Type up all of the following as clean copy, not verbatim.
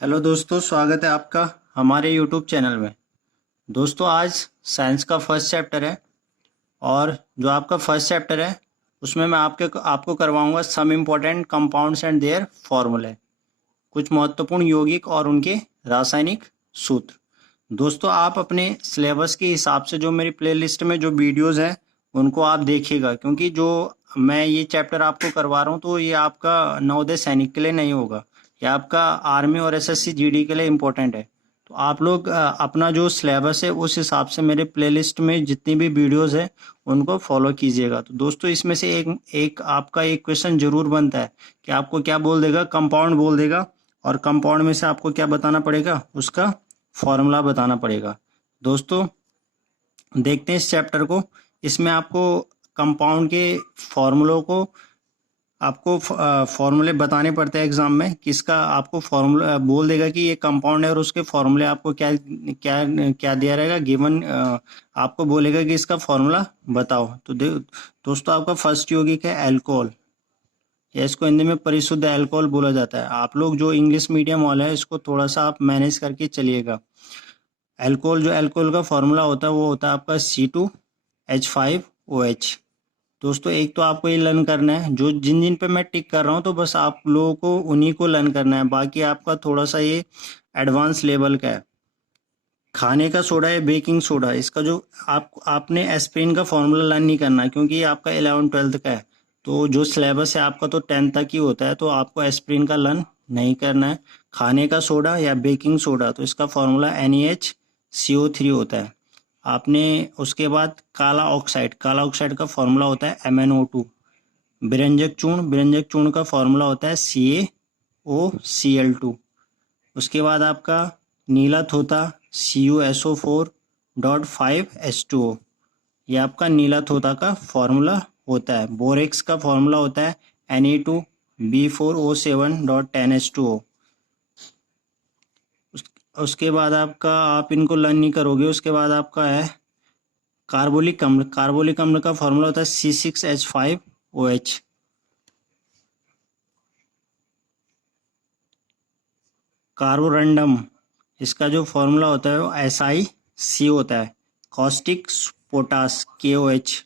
Hello दोस्तों, स्वागत है आपका हमारे यूट्यूब चैनल में। दोस्तों, आज साइंस का फर्स्ट चैप्टर है और जो आपका फर्स्ट चैप्टर है उसमें मैं आपको करवाऊंगा some important compounds and their फॉर्मूले, कुछ महत्वपूर्ण यौगिक और उनके रासायनिक सूत्र। दोस्तों, आप अपने सिलेबस के हिसाब से जो मेरी प्लेलिस्ट में जो वीडियोस हैं उनको आप देखिएगा, क्योंकि जो मैं ये चैप्टर आपको करवा रहा हूँ तो ये आपका नवोदय सैनिक के लिए नहीं होगा, ये आपका आर्मी और एसएससी जीडी के लिए इम्पोर्टेंट है। तो आप लोग अपना जो सिलेबस है उस हिसाब से मेरे प्लेलिस्ट में जितनी भी वीडियोस है उनको फॉलो कीजिएगा। तो दोस्तों, इसमें से एक एक आपका एक क्वेश्चन जरूर बनता है कि आपको क्या बोल देगा, कंपाउंड बोल देगा, और कंपाउंड में से आपको क्या बताना पड़ेगा, उसका फॉर्मूला बताना पड़ेगा। दोस्तों, देखते हैं इस चैप्टर को। इसमें आपको कंपाउंड के फॉर्मूलों को आपको फॉर्मूले बताने पड़ते हैं एग्जाम में। किसका आपको फॉर्मूला बोल देगा कि ये कंपाउंड है और उसके फॉर्मूले आपको क्या क्या क्या दिया रहेगा, गिवन आपको बोलेगा कि इसका फॉर्मूला बताओ। तो दोस्तों, आपका फर्स्ट यौगिक है अल्कोहल, या इसको हिंदी में परिशुद्ध अल्कोहल बोला जाता है। आप लोग जो इंग्लिश मीडियम वाले हैं इसको थोड़ा सा आप मैनेज करके चलिएगा। अल्कोहल का फॉर्मूला होता है वो होता है आपका C2H5OH। दोस्तों, एक तो आपको ये लर्न करना है, जो जिन जिन पे मैं टिक कर रहा हूँ तो बस आप लोगों को उन्हीं को लर्न करना है, बाकी आपका थोड़ा सा ये एडवांस लेवल का है। खाने का सोडा है बेकिंग सोडा, इसका जो आपने एस्पिरिन का फॉर्मूला लर्न नहीं करना है, क्योंकि ये आपका 11th-12th का है। तो जो सिलेबस है आपका तो 10th तक ही होता है, तो आपको एस्पिरिन का लर्न नहीं करना है। खाने का सोडा या बेकिंग सोडा, तो इसका फॉर्मूला NaHCO3 होता है। आपने उसके बाद काला ऑक्साइड का फॉर्मूला होता है MnO2। बिरंजक चूर्ण का फॉर्मूला होता है CaOCl2। उसके बाद आपका नीला थोथा CuSO4.5H2O, ये आपका नीला थोथा का फॉर्मूला होता है। बोरेक्स का फॉर्मूला होता है Ne2B4O7.10H2O। उसके बाद आपका, आप इनको लर्न नहीं करोगे, उसके बाद आपका है कार्बोलिक अम्ल का फॉर्मूला होता है C6H5OH। कार्बोरंडम, इसका जो फॉर्मूला होता है वो SiC होता है। कॉस्टिक पोटास KOH,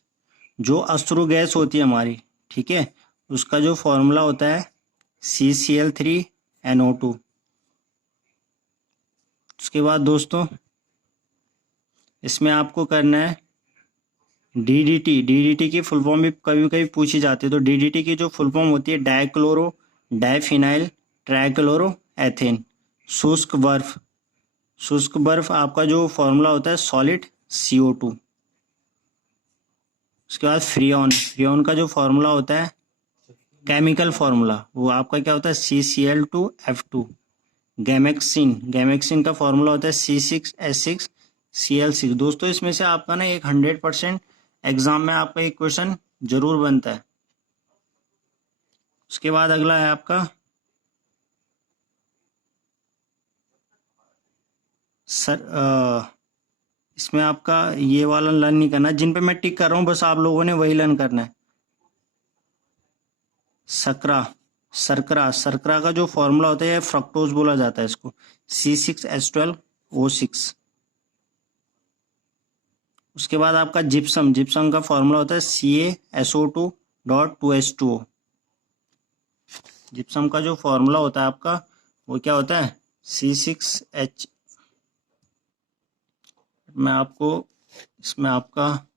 जो अश्रु गैस होती है हमारी, ठीक है, उसका जो फॉर्मूला होता है CCl3NO2। उसके बाद दोस्तों, इसमें आपको करना है DDT की फुल फॉर्म भी कभी कभी पूछी जाती है। तो DDT की जो फुल फॉर्म होती है डाइफिनाइल ट्राइक्लोरो एथेन। शुष्क बर्फ आपका जो फॉर्मूला होता है सॉलिड CO2। उसके बाद फ्रियोन का जो फॉर्मूला होता है, केमिकल फॉर्मूला, वो आपका क्या होता है CCl2F2। गैमेक्सिन का फॉर्मूला होता है C6H6Cl6। दोस्तों, इसमें से आपका ना एक 100% एग्जाम में आपका एक क्वेश्चन जरूर बनता है। उसके बाद अगला है आपका इसमें आपका ये वाला लर्न नहीं करना, जिन पे मैं टिक कर रहा हूँ बस आप लोगों ने वही लर्न करना है। सरकरा का जो फॉर्मूला होता है फ्रक्टोज बोला जाता है इसको, C6H12O6। उसके बाद आपका जिप्सम का फॉर्मूला होता है CaSO2.2H2O। जिप्सम का जो फॉर्मूला होता है आपका वो क्या होता है C6H, मैं आपको इसमें आपका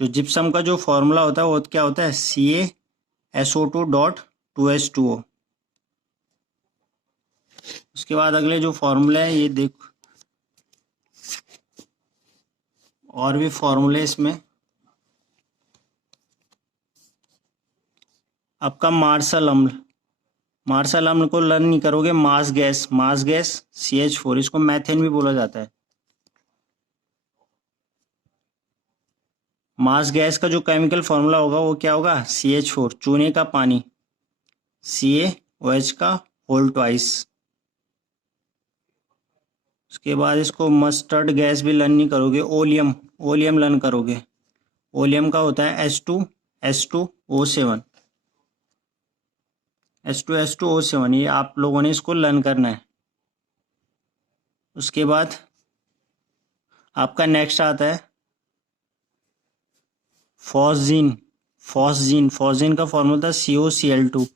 जो जिप्सम का जो फॉर्मूला होता है वो क्या होता है CaSO2.2H2O। उसके बाद अगले जो फॉर्मूले हैं ये देख, और भी फॉर्मूले इसमें आपका मार्शल अम्ल को लर्न नहीं करोगे। मास गैस CH4, इसको मैथेन भी बोला जाता है। मास गैस का जो केमिकल फॉर्मूला होगा वो क्या होगा CH4। चूने का पानी CaOH का होल ट्वाइस। उसके बाद इसको मस्टर्ड गैस भी लर्न नहीं करोगे। ओलियम लर्न करोगे। ओलियम का होता है H2SO7, ये आप लोगों ने इसको लर्न करना है। उसके बाद आपका नेक्स्ट आता है फॉस्जीन। फॉस्जीन का फॉर्मूला था COCl2।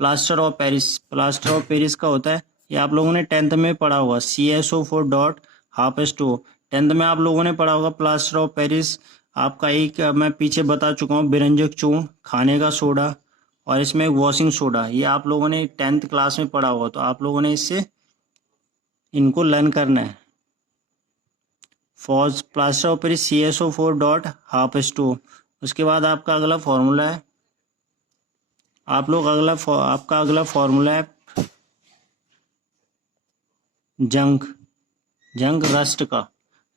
प्लास्टर ऑफ पेरिस का होता है, ये आप लोगों ने 10th में पढ़ा होगा, CSO4.2H2O। 10th में आप लोगों ने पढ़ा होगा प्लास्टर ऑफ पेरिस। आपका एक मैं पीछे बता चुका हूँ, बिरंजक चूर्ण, खाने का सोडा, और इसमें एक वॉशिंग सोडा, ये आप लोगों ने 10th क्लास में पढ़ा होगा, तो आप लोगों ने इससे इनको लर्न करना है। Plaster of Paris CSO4.2H2O। उसके बाद आपका अगला फॉर्मूला है, आपका अगला फॉर्मूला है जंग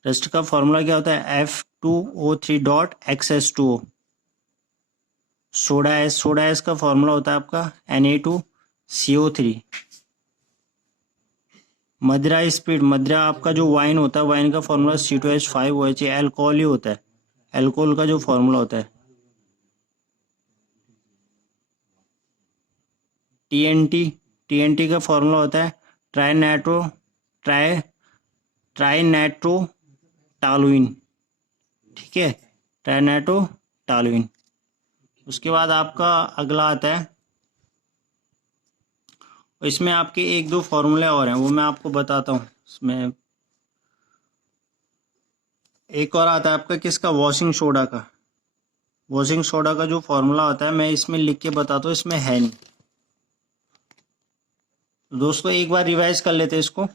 रस्ट का फॉर्मूला क्या होता है, F2O3.XS2O। सोडा एस का फॉर्मूला होता है आपका Na2CO3। मदिरा आपका जो वाइन होता है, वाइन का फॉर्मूला C2H5OH। अल्कोहल ही होता है, अल्कोहल का जो फॉर्मूला होता है TNT का फॉर्मूला होता है ट्राइनाइट्रोटॉलुइन। ठीक है, ट्राइनाइट्रोटॉलुइन। उसके बाद आपका अगला आता है, इसमें आपके एक दो फॉर्मूले और हैं, वो मैं आपको बताता हूँ। इसमें एक और आता है आपका किसका, वॉशिंग सोडा का जो फॉर्मूला होता है, मैं इसमें लिख के बताता हूँ, इसमें है नहीं। तो दोस्तों एक बार रिवाइज कर लेते हैं इसको,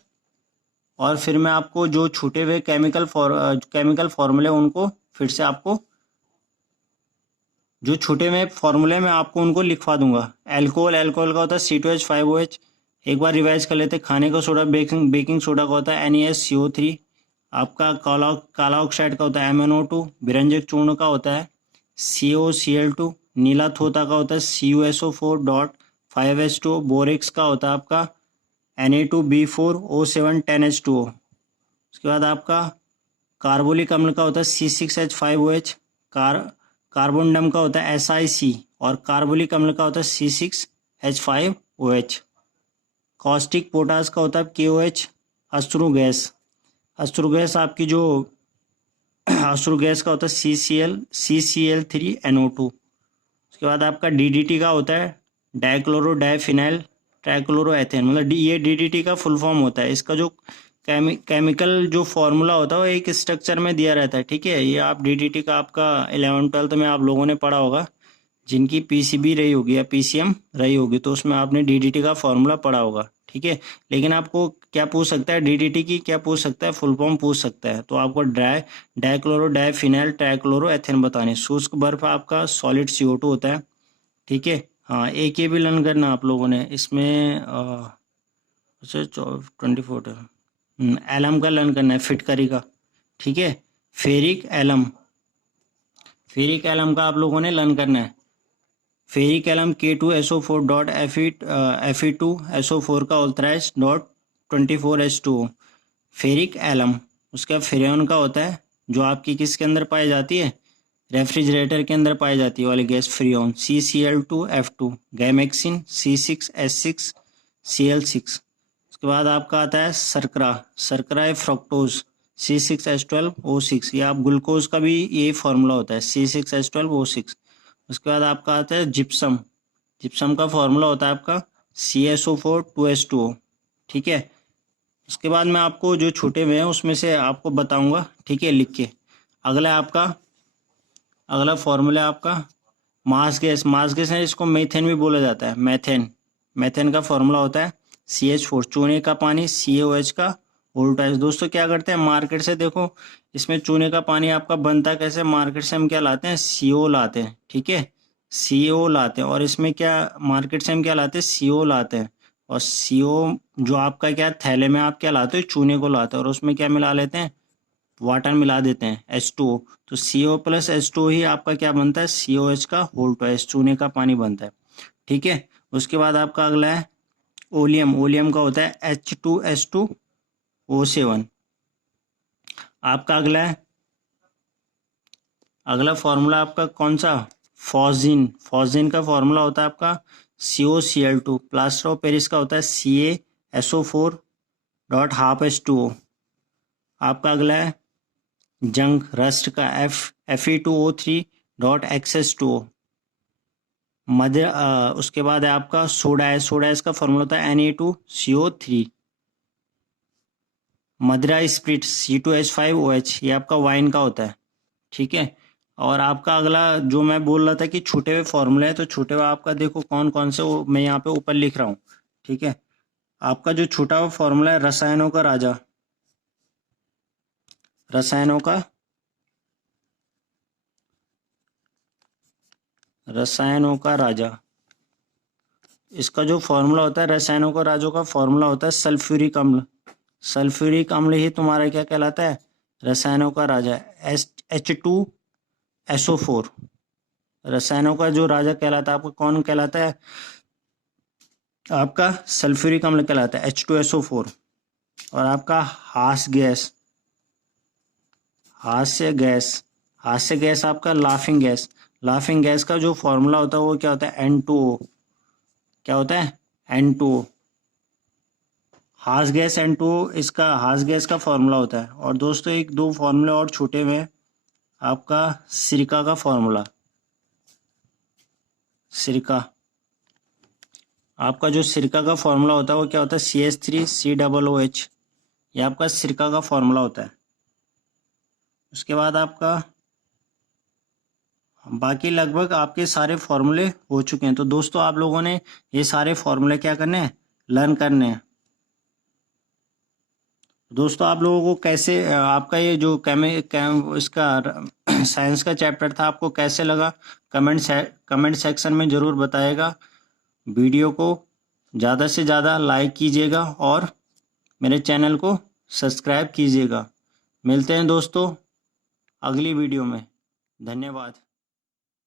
और फिर मैं आपको जो छूटे हुए केमिकल फॉर्मूले उनको फिर से आपको, जो छूटे हुए फॉर्मूले में आपको उनको लिखवा दूंगा। अल्कोहल का होता है C2H5OH। एक बार रिवाइज कर लेते हैं। खाने का सोडा बेकिंग सोडा का होता है NaSCO3। आपका काला ऑक्साइड का होता है MnO2। बिरंजक चूर्ण का होता है COCl2। नीला थोथा का होता है CuSO4.5H2O। बोरेक्स का होता है आपका Na2B4O710H2O। उसके बाद आपका कार्बोलिक अम्ल का होता है C6H5OH। कार्बन डम का होता है SiC, और कार्बोलिक अम्ल का होता है C6H5OH। कॉस्टिक पोटास का होता है KOH। अश्रु गैस आपकी जो अश्रु गैस का होता है CCl3NO2। उसके बाद आपका DDT का होता है डाइक्लोरो डाइफिनाइल ट्राइक्लोरोएथेन। मतलब ये DDT का फुल फॉर्म होता है। इसका जो केमिकल जो फॉर्मूला होता है वो एक स्ट्रक्चर में दिया रहता है। ठीक है, ये आप DDT का आपका 11th-12th में आप लोगों ने पढ़ा होगा, जिनकी PCB रही होगी या PCM रही होगी, तो उसमें आपने DDT का फॉर्मूला पढ़ा होगा। ठीक है, लेकिन आपको क्या पूछ सकता है, DDT की क्या पूछ सकता है, फुल फॉर्म पूछ सकता है। तो आपको डाइक्लोरो डाइफिनाइल ट्राइक्लोरोएथेन बताने। शुष्क बर्फ आपका सॉलिड CO2 होता है। ठीक है, हाँ, एक ये भी लर्न करना आप लोगों ने इसमें 24 एलम का लर्न करना है, फिटकरी का। ठीक है, फेरिक एलम का आप लोगों ने लर्न करना है। फेरिक एलम K2SO4.Fe2SO4 का ऑल्थराइज डॉट 24H2O। फेरिक एलम, उसका फ्रेयन का होता है, जो आपकी किसके अंदर पाई जाती है, रेफ्रिजरेटर के अंदर पाई जाती है वाली gas, Freon CCl2F2। Gammexane C6H6Cl6। उसके बाद आपका आता है सरकरा है फ्रक्टोज C6H12O6। ये आप ग्लूकोज का भी यही फॉर्मूला होता है C6H12O6। उसके बाद आपका आता है जिप्सम का फॉर्मूला होता है आपका CSO4 2H2O। ठीक है, उसके बाद मैं आपको जो छूटे हुए हैं उसमें से आपको बताऊंगा। ठीक है, लिख के। अगला फॉर्मूला है आपका मास गैस है, इसको मीथेन भी बोला जाता है। मैथेन का फॉर्मूला होता है CH4। चूने का पानी CaOH का उल्टा है। दोस्तों क्या करते हैं, मार्केट से देखो, इसमें चूने का पानी आपका बनता कैसे, मार्केट से हम क्या लाते हैं, CO लाते हैं। ठीक है, CO लाते हैं, और इसमें क्या मार्केट से हम क्या लाते हैं, CO लाते हैं। और CO जो आपका क्या थैले में आप क्या लाते हो, चूने को लाते हैं, और उसमें क्या मिला लेते हैं, वाटर मिला देते हैं H2O। तो CO प्लस H2O ही आपका क्या बनता है, COH का होल ट्वाइस, चूने का पानी बनता है। ठीक है, उसके बाद आपका अगला है ओलियम का होता है H2S2O7। आपका अगला फॉर्मूला आपका कौन सा, फॉस्जीन का फॉर्मूला होता है आपका COCl2। प्लास्टर ऑफ पेरिस का होता है CaSO4.12H2O। आपका अगला है जंग रस्ट का Fe2O3.XS2O। उसके बाद है आपका सोडा इसका फॉर्मूला होता है Na2CO3। मदिरा स्प्रिट C2H5OH, ये आपका वाइन का होता है, ठीक है। और आपका अगला जो मैं बोल रहा था कि छूटे हुए फॉर्मूले हैं, तो छूटे हुए आपका देखो कौन कौन से, वो मैं यहाँ पे ऊपर लिख रहा हूँ, ठीक है। आपका जो छूटा हुआ फॉर्मूला है रसायनों का राजा, रसायनों का राजा, इसका जो फॉर्मूला होता है रसायनों का राजों का फॉर्मूला होता है सल्फ्यूरिक अम्ल। सल्फ्यूरिक अम्ल ही तुम्हारा क्या कहलाता है, रसायनों का राजा। H2SO4 रसायनों का जो राजा कहलाता है, आपका कौन कहलाता है, आपका सल्फ्यूरिक अम्ल कहलाता है H2SO4। और आपका हास्य गैस आपका लाफिंग गैस का जो फॉर्मूला होता है वो क्या होता है N2O। क्या होता है N2O। हास गैस N2O इसका हास गैस का फॉर्मूला होता है। और दोस्तों एक दो फॉर्मूले और छूटे हुए हैं, आपका सिरका का फॉर्मूला, सिरका, आपका जो सिरका का फॉर्मूला होता है वो क्या होता है CH3COOH, ये आपका सिरका का फॉर्मूला होता है। उसके बाद आपका बाकी लगभग आपके सारे फॉर्मूले हो चुके हैं। तो दोस्तों आप लोगों ने ये सारे फॉर्मूले क्या करने हैं, लर्न करने हैं। दोस्तों आप लोगों को कैसे आपका ये जो इसका साइंस का चैप्टर था आपको कैसे लगा, कमेंट सेक्शन में ज़रूर बताइएगा। वीडियो को ज़्यादा से ज़्यादा लाइक कीजिएगा और मेरे चैनल को सब्सक्राइब कीजिएगा। मिलते हैं दोस्तों अगली वीडियो में। धन्यवाद।